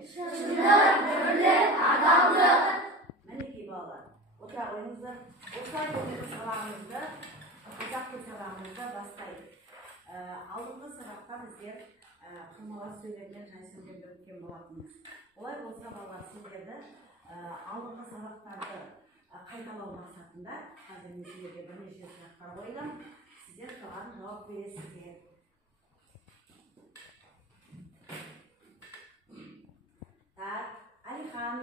Шындық, бірлік, адалдық. Мінекей балалар, отыра қойыңыздар. Осылай бүгінгі сабағымызды, қазақ тіл сабағымызды бастайық. Алдыңғы сабақта біздер қырмалас сөйлеммен жай сөйлемді өткен болатынбыз. Олай болса балалар, сіздерді алдыңғы сабақтарды қайталау мақсатында қазір мен сіздерге бірнеше сұрақтар қойдым. Сіздер соған жауап бересіздер. Алихан,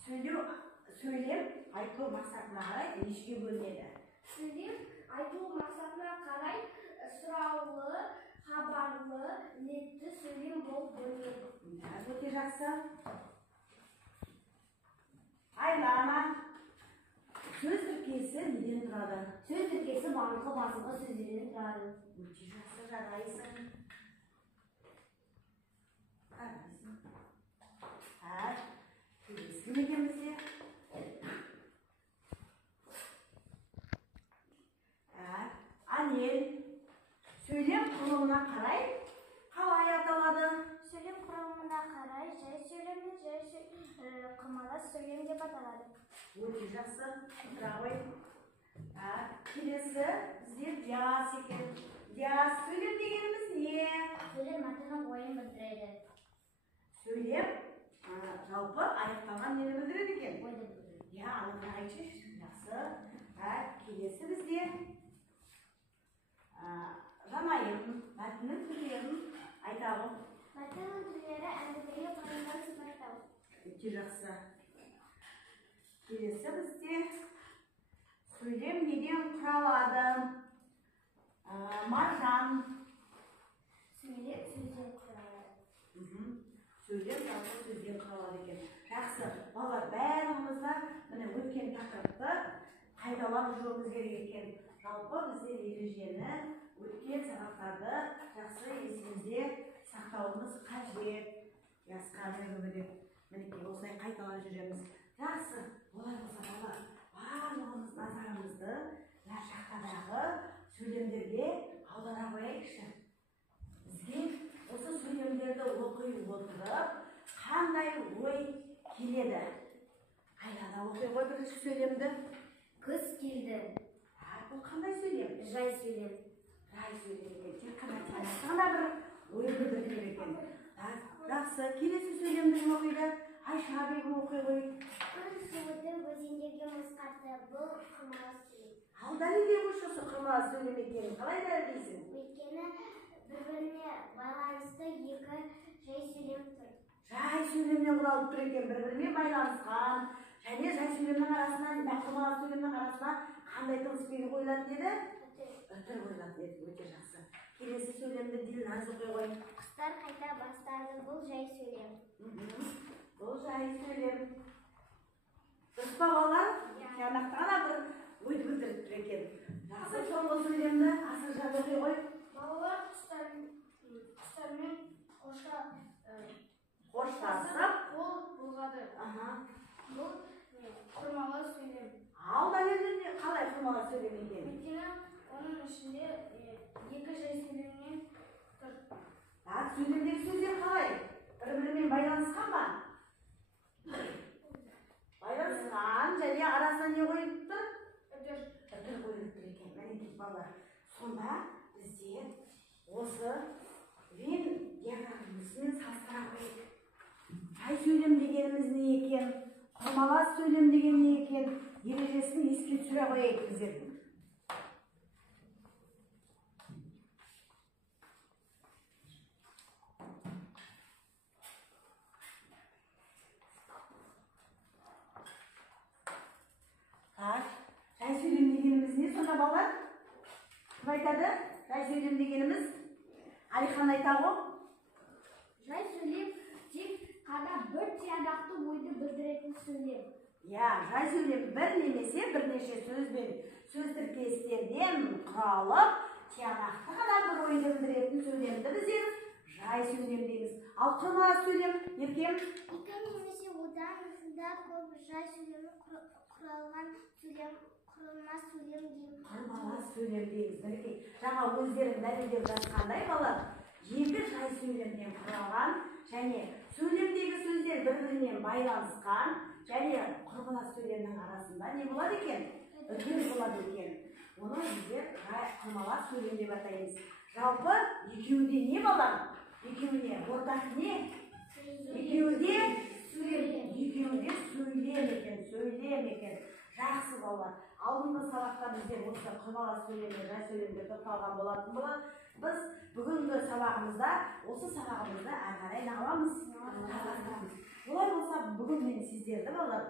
сөйлем айту мақсатына қарай нешеге бөлінеді? Сөйлем айту мақсатына қарай сұраулы, хабарлы, ниетті сөйлем болып бөлінеді. Өте жақсы. Айлана, сөз тіркесі неден тұрады? Сөз тіркесі барлығы басылғы сөздерден тұрады. Өте жақсы, жарайсың. Келесі неге бізде? Анел, сөйлем құрылымына қарай қалай аталады? Сөйлем құрылымына қарай жай сөйлем мен қырмалас сөйлем деп аталады. Өте жақсы, тұра ғой. Келесі бізде диас екен. Диас, сөйлем дегеніміз не? Сөйлем мәтіннің ойын білдіреді. Сөйлем жалпы аяқталған нені білдіреді екен? Ойды білдіреді. Я, алып айтшы, жақсы. Келесі бізде жанайым, мәтіннің түрлерін айтамын. Мәтіннің түрлері әңгімеге құрылымдарын сипаттау. Өте жақсы. Келесі бізде сөйлем неден құралады? Маржан. Сөйлем сөзден құралады. Сөйлем жалпы сөзден құралады екен. Жақсы. Балалар, бәрімізді міне өткен тақырыпты қайталап жүруіміз керек екен. Жалпы біздер ережені, өткен сабақтарды жақсы есімізде сақтауымыз қажет. Ясқаны өмірде мінекей осылай қайталап жүреміз. Жақсы. Олай болса балалар, барлығымыз назарымызды мына жақтадағы сөйлемдерге аудара қояйықшы. Бізге осы сөйлемдерді оқи отырып, қандай ой келеді? Айлана оқи ғой бірінші сөйлемді. Күз келді. Бұл қандай сөйлем? Жай сөйлем. Жай сөйлем екен. Тек қана ғана бір ой білдірген екен. Жақсы, келесі сөйлемді оқиды. Айша бегім оқи ғой. Күн суытып өзендерге мұз қатты. Бұл қырмалас сөйлем. Ал дәлелдей қойшы осы қырмалас сөйлем екенін. Қалай дәлелдейсің? Өйткені бір-біріне байланысты екі жай сөйлем тұр. Жай сөйлемнен құралып тұр екен, бір-біріне байланысқан. Және жай сөйлемнің арасына, қырмалас сөйлемнің арасына қандай дыбыс белгі қойылады деді? Үтір қойылады деді. Өте жақсы. Келесі сөйлемді Дилназ оқи ғой. Құстар қайта бастады. Бұл жай сөйлем. Бұл жай сөйлем. Дұрыс па балалар? Тиянақты ғана бір ойды білдіріп тұр екен. Жақсы, соңғы сөйлемді Асыржан оқи ғой. Балалар құстармен қоштасып қол бұлғады. Бұл құрмалас сөйлем. Ал дәлелді қалай құрмалас сөйлем екен? Өйткені оның ішінде екі жай сөйлемнен тұр. Сөйлемдегі сөздер қалай? Бір-бірімен байланысқан ба? Байланысқан, және арасына не қойылып тұр? Үтір. Үтір қойылып тұр екен. Мінекей балалар. Сонда бізде осы Вен диаграммасымен салыстыра қойып. Жай сөйлем дегеніміз не екен? Құрмалас сөйлем деген не екен? Ережесін еске түсіре қойайық біздер. Жай сөйлем дегеніміз не сонда балалар? Кім айтады? Жай сөйлем дегеніміз? Алихан айтады. Жай сөйлем тек қана бір тиянақты ойды білдіретін сөйлем. Жай сөйлем бір немесе бірнеше сөз бен сөз тіркестерден құралып, тиянақты ғана бір ойды білдіретін сөйлемді біздер жай сөйлем дейміз. Ал құрмалас сөйлем, еркем? Екі немесе одан да көп жай сөйлемі құралған сөйлем құрылмас сөйлем дейміз. Құрмалас сөйлем дейміз. Жаңа өздерің дәлелдеп жатқандай балалар, екі жай сөйлемден құралған және сөйлемдегі сөздер бір-бірінен байланысқан және құрбылас сөйлемнің арасында не болады екен? Үтір болады екен. Оны біздер құрбылас сөйлем деп атаймыз. Жалпы екеуінде не балам? Екеуіне ортақ не? Екеуінде сөйлем екен. Жақсы балалар. Алдыңғы сабақта біздер осы құрбылас сөйлемге, жай сөйлемге тоқталған болатын болады. Біз бүгінгі сабағымызда, осы сабағымызда әрі қарай не қыламыз? Олай болса, бүгін мен сіздерді балалар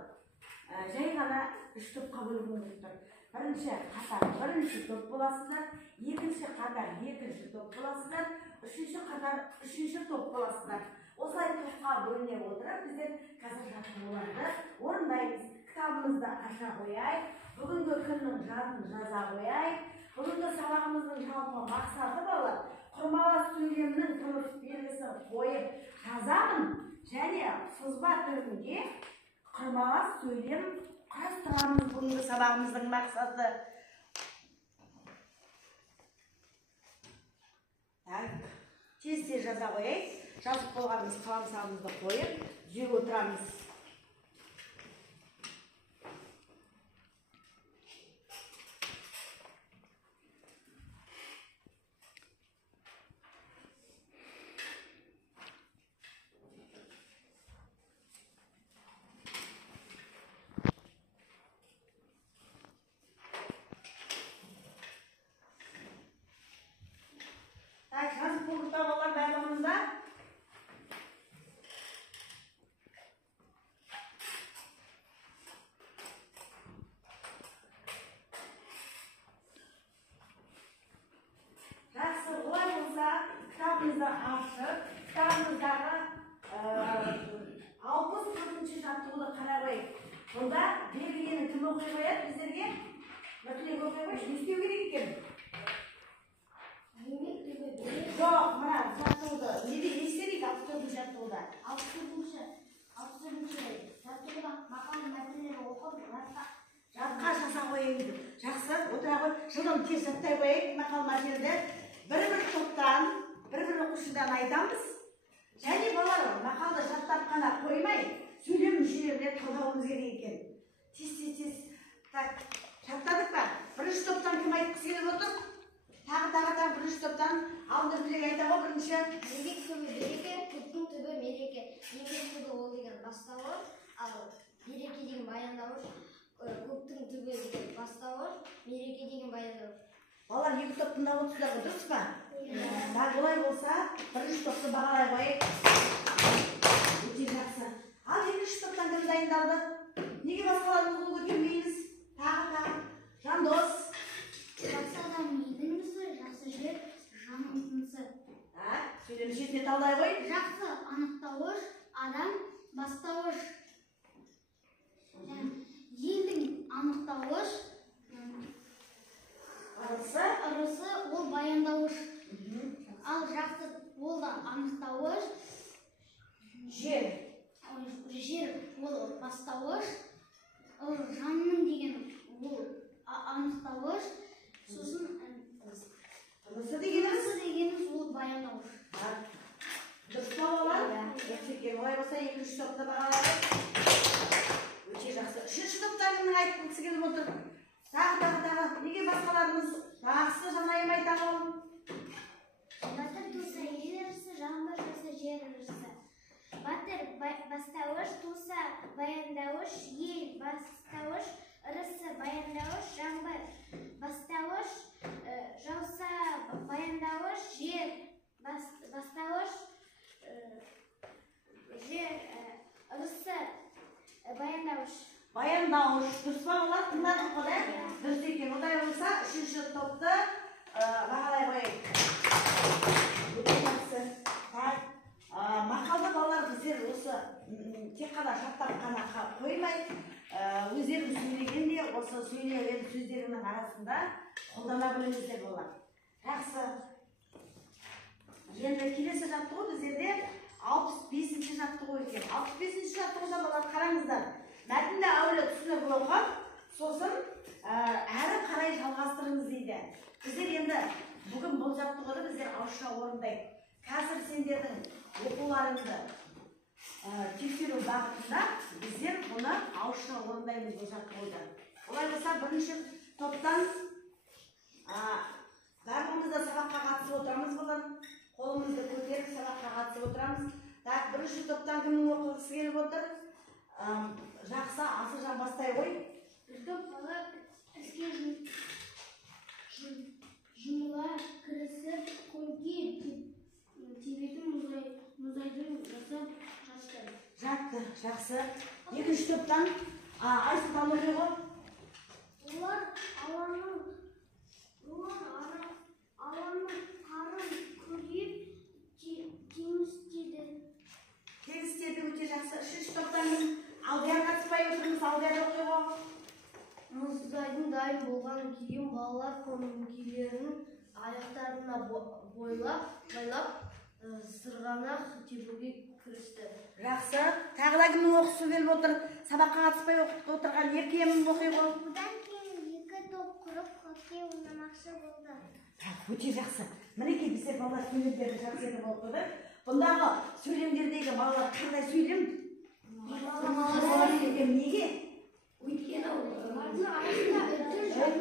жай ғана 3 топқа бөлгім келіп тұр. Бірінші қатар бірінші топ боласыздар, екінші қатар екінші топ боласыздар, үшінші қатар үшінші топ боласыздар. Осылай топқа бөліне отырып, біздер қазір жаттығуларды орындаймыз. Кітабымызды аша қояйық, бүгінгі күннің жадын жаза қояйық. Бүгінгі сабағымыздың жалпы мақсаты балалар, құрбылас сөйлемнің тұрыс белгісін қойып жазамын және сызба түрінде құрбылас сөйлем құрастырамыз. Бүгінгі сабағымыздың мақсаты. Тез-тез жаза қояйық. Жазып болғанымыз қаламсағымызды қойып, жүзеге отырамыз. Жазып болдық та балалар барлығымызда? Жақсы, олай болса, кітабымызды ашып, кітабымыздағы 60-40 жаттығуды қарап қойып. Онда белгіні кім оқи қояды біздерге? Мәтілек оқи қойып, не істеу керек екен? Жоқ, мына жаттығуды неде естелейік 64-ші жаттығуда? 64-ші жаттығуда мақал мәтіндерді оқып, жатқа жаса қойыңыз. Жақсы, отыра қой. Жылдам тез жаттай қойайық мақал мәтінді. Бір-бір топтан, бір-бір оқушыдан айтамыз. Және балалар мақалды жаттап қана қоймай, сөйлем мүшелеріне талдауымыз керек екен. Тез. Так, жаттадық па? Бірінші топтан кім айтқысы келіп отыр? Тағы бірінші топтан алдын тілек айта ғой бірінші. еңбек түбі береке, көптің түбі мереке. Еңбек түбі ол деген бастауыш, ал береке деген баяндауыш. Көптің түбі деген бастауыш, мереке деген баяндауыш. Балалар екі топтың да отырсыздар, дұрыс па? Олай болса, бірінші топты бағалай қойып. Өте жақсы. Ал екінші топтан кім дайындалды? Неге басқаларымыз қол көтермейміз? Тағы. Жандос. Жақсы адам едіңізі, жақсы жер жаныңызы. Сөйлем шетіне талдай қой. Жақсы анықтауыш, адам бастауыш. Елдің анықтауыш, ырысы ол баяндауыш. Ал жақсы ол да анықтауыш. Жер ол бастауыш. Жанның деген ол анықтауыш. Сосын ырысы дегеніміз ол баяндауыш. Дұрыс па балалар? Олай болса екінші топты бағалайық. Өте жақсы. Үшінші топтан кімнің айтқысы келіп отыр? Тағы. Неге басқаларымыз жақсы жанайым айтамын? Батыр туса ел ырысы, жаңбыр жауса жер ырысы. Батыр бастауыш, туса баяндауыш, ел бастауыш, ырысы баяндауыш, жаңбыр бастауыш, жауса баяндауыш, жер бастауыш, жер ырысы баяндауыш. Дұрыс па олар? Тыңдадық қой, да? Дұрыс екен. Одай болса, үшінші топты бағалай қойайық. Өте жақсы. Мақалды балалар біздер осы тек қана жаттап қана қоймай, өздерің сөйлегенде осы сөйлеген сөздерінің арасында қолдана біліңіздер балалар. Жақсы. Енді келесі жаттығу біздерде 65-ші жаттығу екен. 65-ші жаттығуда балалар қараңыздар. Мәтінді әуелі түсініп оқып, сосын әрі қарай жалғастырыңыз дейді. Біздер енді бүгін бұл жаттығуды біздер ауызша орындайық. Қазір сендердің оқуларыңды тексеру бағытында біздер бұны ауызша орындаймыз бұл жаттығуды. Олай болса, бірінші топтан барлығымыз да сабаққа қатысып отырамыз болар. Қолымызды көтеріп сабаққа қатысып отырамыз. Бірінші топтан кімнің оқығысы келіп отыр? Жақсы, Асылжан бастай ғой. Bir top bala eski жұмыла кірісіп көңге тебетін мұзайдың жасап жатты. Жатты, жақсы. Екінші топтан Айсұлтан оқи ғой. Олар аланың қарын көріп теңістеді. Теңістеді, өте жақсы. Үшінші топтан Алдияр қатыспай отырмыз, Алдияр оқи ғой. Мұздайдың дайын болған кейін балалар көңгелерінің аяқтарына байлап сырғанақ тебуге кірісті. Жақсы. Тағы да кімнің оқысы келіп отыр? Сабаққа қатыспай отырған Еркемнің оқи ғой. Бұдан кейін екі топ құрып хоккей ойнамақшы болды. Өте жақсы. Мінекей біздер балалар сөйлемдерді жақсы етіп оқыды. Бұндағы сөйлемдердегі балалар қандай сөйлем? Неге? Өйткені олардың арасында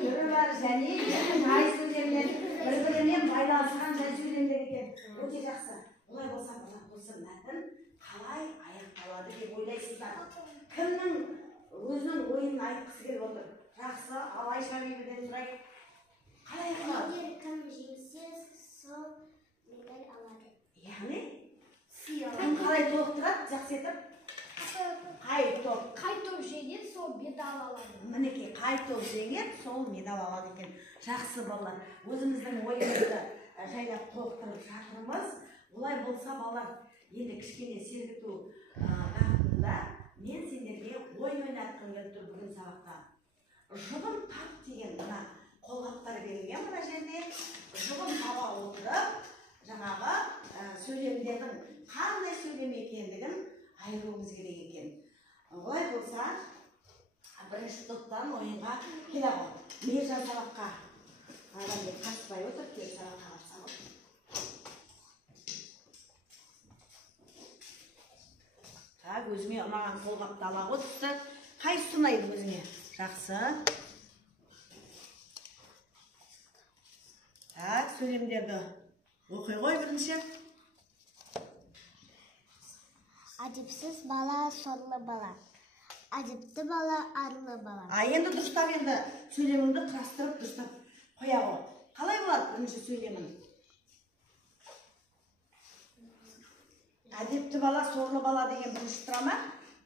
түрі бар және жай сөйлемдер, бір-бірімен байланысқан жай сөйлемдер екен. Өте жақсы. Олай болса, осы мәтін қалай аяқталады деп ойлайсыздар? Кімнің өзінің ойын айтқысы келіп отыр? Жақсы, ал Айша бибіден сұрайық. Қалай аяқталады? кім жеңсе, сол медаль алады. Яғни, кім қалай толықтырады, жақсы етіп? Қай топ? Қай топ жеңеді, сол медаль алады. Мінекей, қай топ жеңеді, сол медаль алады екен. Жақсы балалар. Өзіміздің ойымызды жайлап толықтырып шақырмыз. Олай болса, балалар, енді кішкене сергіту бағытында мен сендерге ойын ойнатқым келіп тұр бүгін сабақта. Жұбын тап деген мына қолғаптар берілген мына жерде. Жұбын таба отырып, жаңағы сөйлемдердің қандай сөйлем екендігін айыруымыз керек екен. Олай болса, бірінші топтан ойынға келе ғой. Мержан сабаққа қатыспай отыр, кел сабаққа қатыса ғой. Өзіңе ұнаған қолғапты ала ғой түсті. Қайсысы ұнайды өзіңе? Жақсы. Сөйлемдерді оқи ғой бірінші. Әдепсіз бала, сорлы бала. Әдепті бала, арлы бала. Енді дұрыстап, енді сөйлеміңді құрастырып дұрыстап қоя ғой. Қалай болады бірінші сөйлемін? Әдепті бала, сорлы бала деген бірінші тұра ма?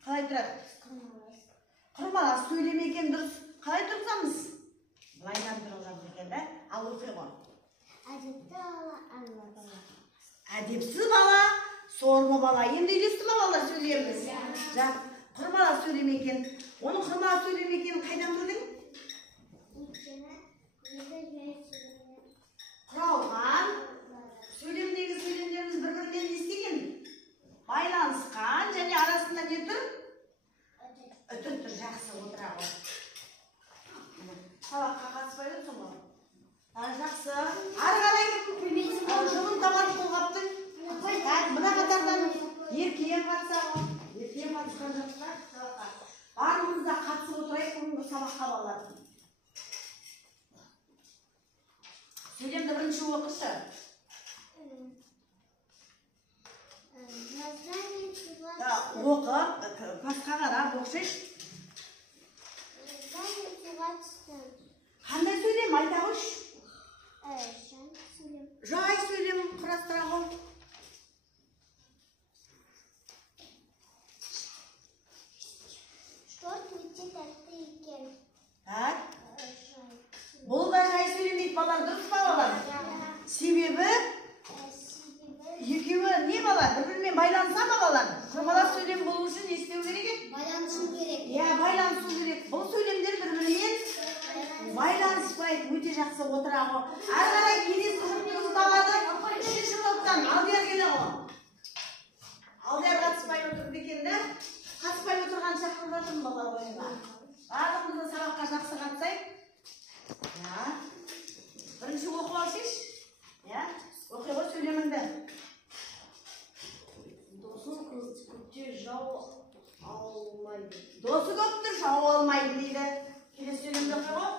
Қалай тұрады? Құрмалас сөйлем екен дұрыс. Қалай тұрсамыз? Былайдан тұрғызамыз екен, да? Ал оқи ғой. Әдепті бала, арлы бала. Әдепсіз бала, сорлы бала. Енді үйлесті ма балалар сөйлеміз? Жақ, құрмалас сөйлем екен. Оның құрмалас сөйлем екенін қайдан білдің? Құралған. Сөйлемдегі сөйлемдеріміз бір-бірінен не істеген? Байланысқан және арасында не тұр? Үтір тұр, жақсы отыра ғой. Сабаққа қатыспай отырсың ғой. Жақсы. Ары қарай жұбын табаны қолғаптың. Мына қатардан Еркем қатыса ғой. Еркем қатысқан жаққа сабаққа. Барлығымыз да қатысып отырайық бүгінгі сабаққа балалар. Сөйлемді бірінші оқышы. Оқып, басқа қарап оқшыш. Қандай сөйлем айта қойш? Жай сөйлем құрастыра ғой. Бұл да жай сөйлем дейді балалар, дұрыс па балалар? Себебі екеуі не балалар? Бір-бірімен байланыса ма балалар? Құрмалас сөйлем болу үшін не істеу керек? Байланысу керек. Байланысу керек. Бұл сөйлемдер бір-бірімен байланыспайды. Өте жақсы отыра ғой. Ары қарай келесі жұптымызды табады. Үшінші топтан Алдияр келе ғой. Алдияр қатыспай отырды екен де. Қатыспай отырған шақырып жатырмын балалар ойынға. Барлығымызды сабаққа жақсы қатысайық. Бірінші оқып алсайш. Оқи ғой сөйлеміңді. болмайды. Досы көптір, жауы болмайды дейді. Келесі сөйлемді оқи ғой.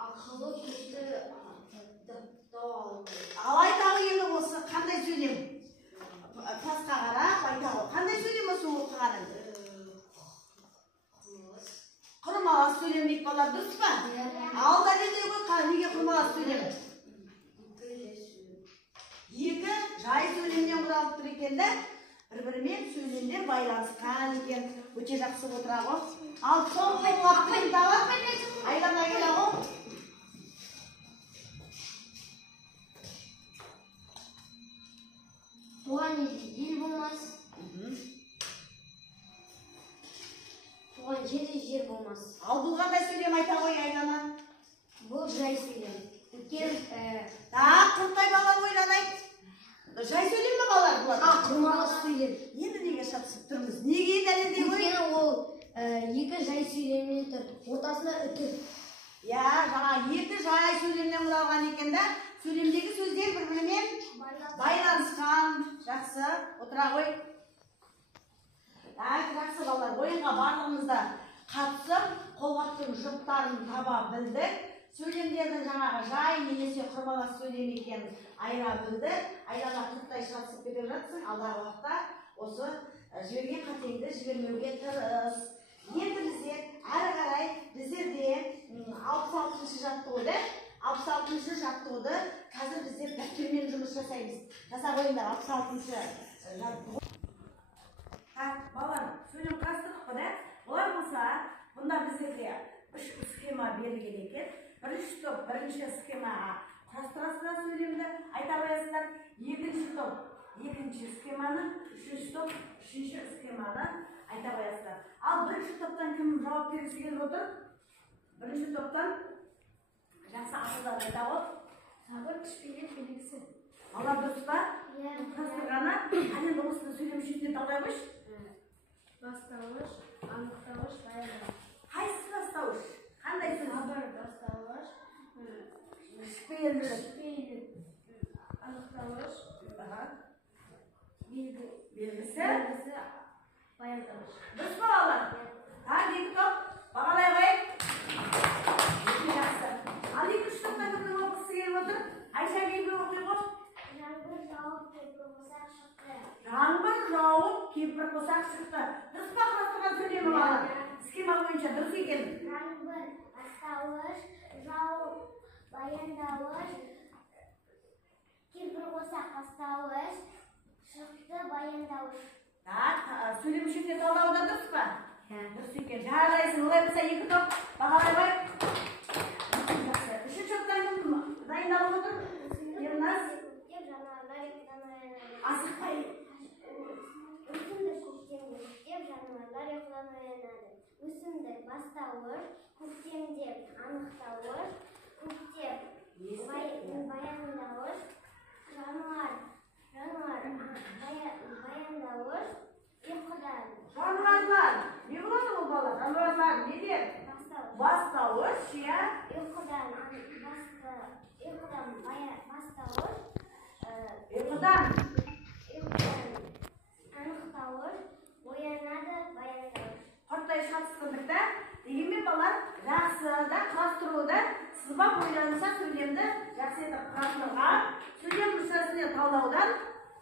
Ақылы көпті дау алмайды. Ал айтағы енді осы қандай сөйлем? Тасқа қарап айтағы. Қандай сөйлем осы оқығаның? Құрмалас сөйлем дейді балалар, дұрыс па? Ал дәлелдеуге неге құрмалас сөйлем? Екі жай сөйлемнен құралып тұр екен де, бір-бірімен сөйлемдер байланысқан екен. Өте жақсы отыра ғой. Ал соңғы лаптың тағы Айлана келе ғой. Туған ел болмас. Туған жер болмас. Ал бұл қандай сөйлем айта ғой Айлана? Бұл жай сөйлем. Өткен Құртай бала ойланайық. Жай сөйлем ме балалар бұлар? құрмалас сөйлем. Енді неге шатысып тұрмыз? Неге дәлелдей ғой? Өйткені ол екі жай сөйлемнен тұр. Ортасында үтір. Я, жаңа екі жай сөйлемнен құралған екен да, сөйлемдегі сөздер бір-бірімен байланысқан. Жақсы, отыра ғой. Жақсы балалар, ойынға барлығымызда қатысып, қолғаптың жұптарын таба білдік. Сөйлемдердің жаңағы жай немесе құрмалас сөйлем екенін айыра білдік. Айлана құрттай шатысып кетіп жатсың, алдағы уақытта осы жіберген қатеңді жібермеуге тырыс. Енді біздер әрі қарай біздерде 66-шы жаттығуды, 66-шы жаттығуды қазір біздер дәптермен жұмыс жасаймыз. Жаса қойыңдар 66-шы жаттығу. Балалар, сөйлем құрастырдық қой да? Олар болса, бұнда біздерге 3 схема берілген екен. Бірінші топ, бірінші схемаға құрастырасыздар сөйлемді, айта қоясыздар. Екінші топ, екінші схеманы, үшінші топ, үшінші схеманы айта қоясыздар. Ал бірінші топтан кім жауап бергісі келіп отыр? Бірінші топтан жақсы асылдар айта ғой. Сабыр кішпейден белгісі. Алар дұрыс па? Құрастырғаны, әлемді осыны сөйлем үшінде талдай қойшы. Бастауыш, анықтауыш, баяндауыш. Қайсысы бастауыш? Қандай сөз? Сабыр бастауыш, Шпейлі. анықтауыш, Белгісі. баяндауыш. Дұрыс па балалар? Екі топ, бағалай қойып. Өте жақсы. Ал екі-үш топтан кімнің оқысы келіп отыр? Айша келіп оқи ғой. Жаңбыр жауып, кемпір қосақ шықты. Дұрыс па құрастырған сөйлемі балалар? Схема бойынша дұрыс екен. Жаңбыр бастауыш, жауып, баяндауыш, кемпір қосақ бастауыш, шықты баяндауыш. Сөйлем үшінде талдауда дұрыс па? Дұрыс екен. Жарайсың, олай болса екі топ бағалай қойып. Үшінші топтан кім дайындалып отыр? Ерназ? Асықпай. Өсімдік көктемде жануарлар ұйқыдан оянады. Өсімдік бастауыш, көктемде анықтауыш, көктем баяндауыш, жануар баяндауыш, ұйқыдан Жануарлар. Не болады ол бала? Жануарлар неден? Бастауыш, иә? ұйқыдан бастауыш, Ұйқыдан анықтауыш, оянады баяндауыш. Құрттай шатысқандық да, дегенмен балар жақсы да құрастыруда сызба ойланса сөйлемді жақсы етіп құрастырған, сөйлем мүшесіне талдаудан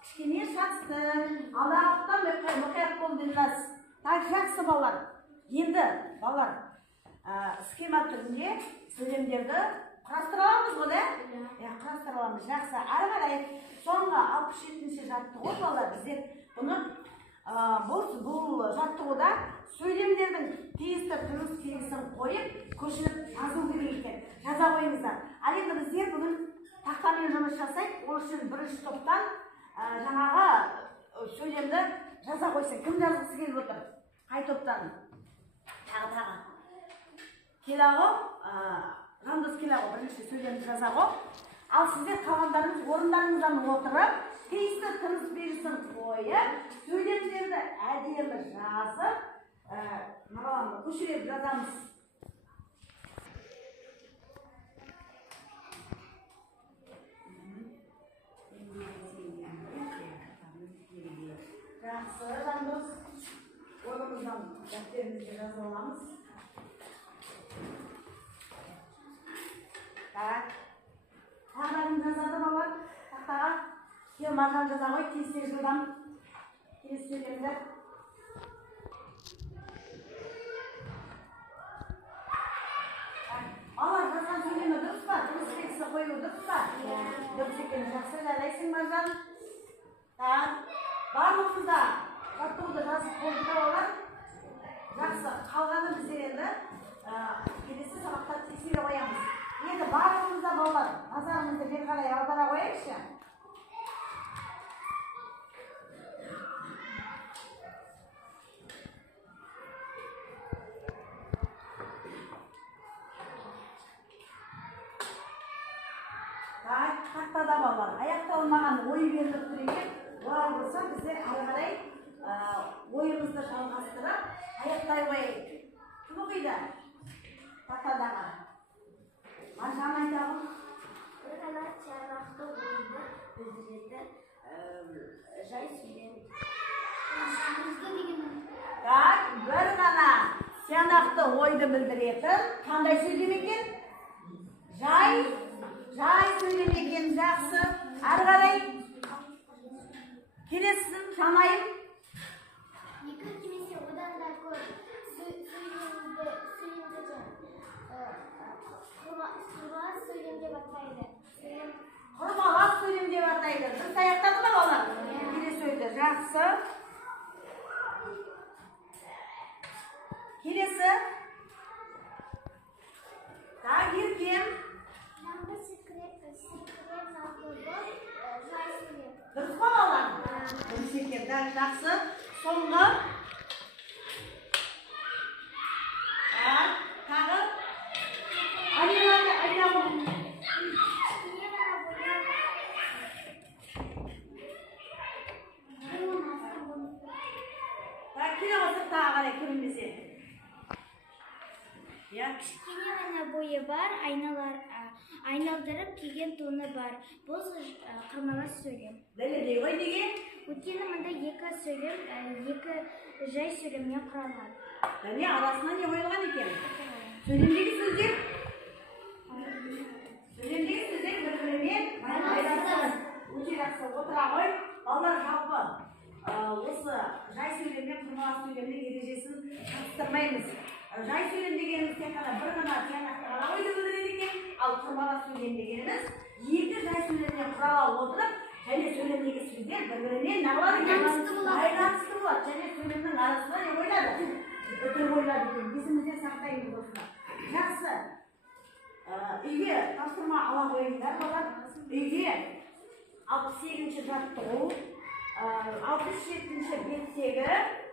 кішкене шатысты, алағықтан мұқият болды жас. Так жақсы балар. Енді балар схема түрінде сөйлемдерді құрастыраламыз ғой да? Құрастыраламыз. Жақсы. Ары қарай соңғы 67-ші жаттығу балар біздер бұны бұл жаттығуда сөйлемдердің тиісті тыныс белгісін қойып, көшіріп жазу керек екен. Жаза қойыңыздар. Ал енді біздер бүгін тақтамен жұмыс жасайық. Ол үшін бірінші топтан жаңағы сөйлемді жаза қойсын. Кім жазғысы келіп отыр? Қай топтан? Тағы. Келағо, Жандос Келағо бірінші сөйлемді жаза ғой. Ал сіздер қалғандарыңыз орындарыңыздан отырып, тиісті тыныс белгісін қойып, сөйлемдерді әдемі жазып, көшіріп жазамыз. Жақсы, Жандос. Қолымыздан дәптерімізге жазып аламыз. Так. Тағдарын жазады балалар. Тақтаға. Ел маржан жаза ғой, тез жылдам. Тез сөйлемді. Балалар жазған сөйлемі дұрыс па? Дұрыс тексті қою дұрыс па? Дұрыс екенін жақсы жарайсың маржан. Так. Барлығымызда жаттығуды жазып болды балалар. Жақсы, қалғаны біздер енді келесі сабақта тексере қоямыз. Енді барлығымызда балалар, назарымызды бер қарай аудара қояйықшы. Тақтада балалар, аяқталмаған ой беріліп тұр екен. Олар болса біздер ары қарай ойымызды жалғастырып, аяқтай қояйық. Кім оқиды? Тақтадағы. Маржан айтамын. Bir ғана тиянақты ойды білдіреді, жай сөйлем. Так, бір ғана тиянақты ойды білдіретін. Қандай сөйлем екен? Жай сөйлем екен, жақсы. Ары қарай. Келесісін жанайым. Екі немесе одан да көп сөйлем деп атайды. Құрмалас сөйлем деп атайды. Дұрыс аяқтады ма балалар? Келесі сөйледі. Жақсы. Келесі. Так, еркем. Жаңғы секрет заты бұл жай сөйлем. Дұрыс па балалар? Дұрыс екен. Жақсы. Соңғы. Тағы. Айналайын. Келе қосып тағы қарай көрінбесе. Кішкене ғана бойы бар, айналдырып киген тоны бар. Бұл қырмалас сөйлем. Дәлелдей ғой неге? Өйткені мұнда екі сөйлем, екі жай сөйлемнен құралған. Және арасына не қойылған екен? Сөйлемдегі сөздер? Сөйлемдегі сөздер бір-бірімен байланысты. Өте жақсы отыра ғой. Балалар жалпы осы жай сөйлеммен құрмалас сөйлемнің ережесін қатыстырмаймыз. Жай сөйлем дегеніміз тек қана бір ғана тиянақты ғана ойды білдіреді екен, ал құрмалас сөйлем дегеніміз екі жай сөйлемнен құрала отырып, және сөйлемдегі сөздер бір-бірімен байланысты болады. Және сөйлемнің арасында не ойлады? Өтір ойлады екен. Есімізде сақтаймыз осыны. Жақсы. Үйге тапсырма ала қойыңдар балалар. Үйге 68-ші жаттығу, 67-ші беттегі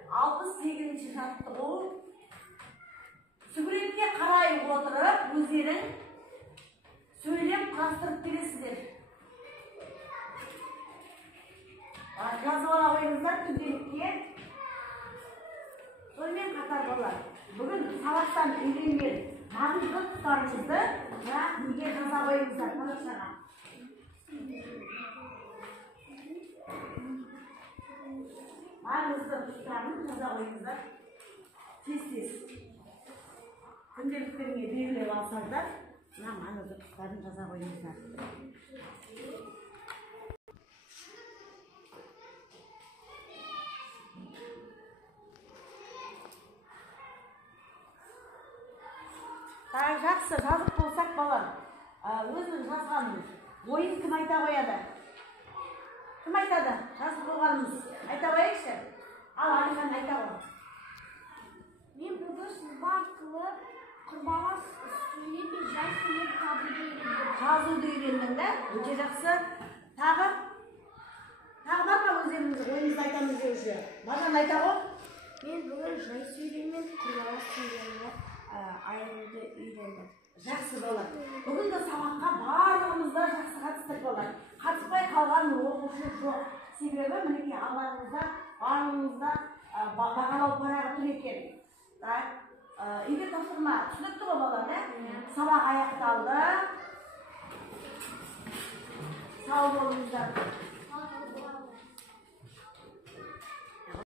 68-ші жаттығу. Суретке қарай отырып, өздерің сөйлем құрастырып бересіздер. Жазып ала қойыңыздар күнделікке. Сонымен қатар балалар, бүгін сабақтан үйренген маңызды тұстарыңызды неге жаза қойыңыздар парақшаға. Маңызды тұстарын жаза қойыңыздар. Тез-тез. Күнделіктеріңе белгілеп алсаңдар, маңызды тұстарын жаза қойыңыздар. Жақсы, жазып болсақ балар, өзінің жазғанымыз, ойын кім айта қояды? Кім айтады? Жазып болғанымыз. Айта қояйықшы? Ал, Алихан айта қой. Мен бүгін сызба арқылы құрмалас сөйлем мен жай сөйлем табуды үйрендім. Жазуды үйрендің да? Өте жақсы. Тағы бар ма өздеріңіз ойыңызды айтамыз деуші? Маржан айта ғой. Мен бүгін жай сөйлем мен құрмалас сөйлемді айыруды үйрендім. Жақсы балар. Бүгінгі сабаққа барлығымызда жақсы қатыстық балар. Қатыспай қалған оқушы жоқ. Себебі мінекей алдарыңызда барлығымызда бағалау парағы тұр екен. Үйге тапсырма түсінікті ғой балар, сабақ аяқталды. Сау болыңыздар.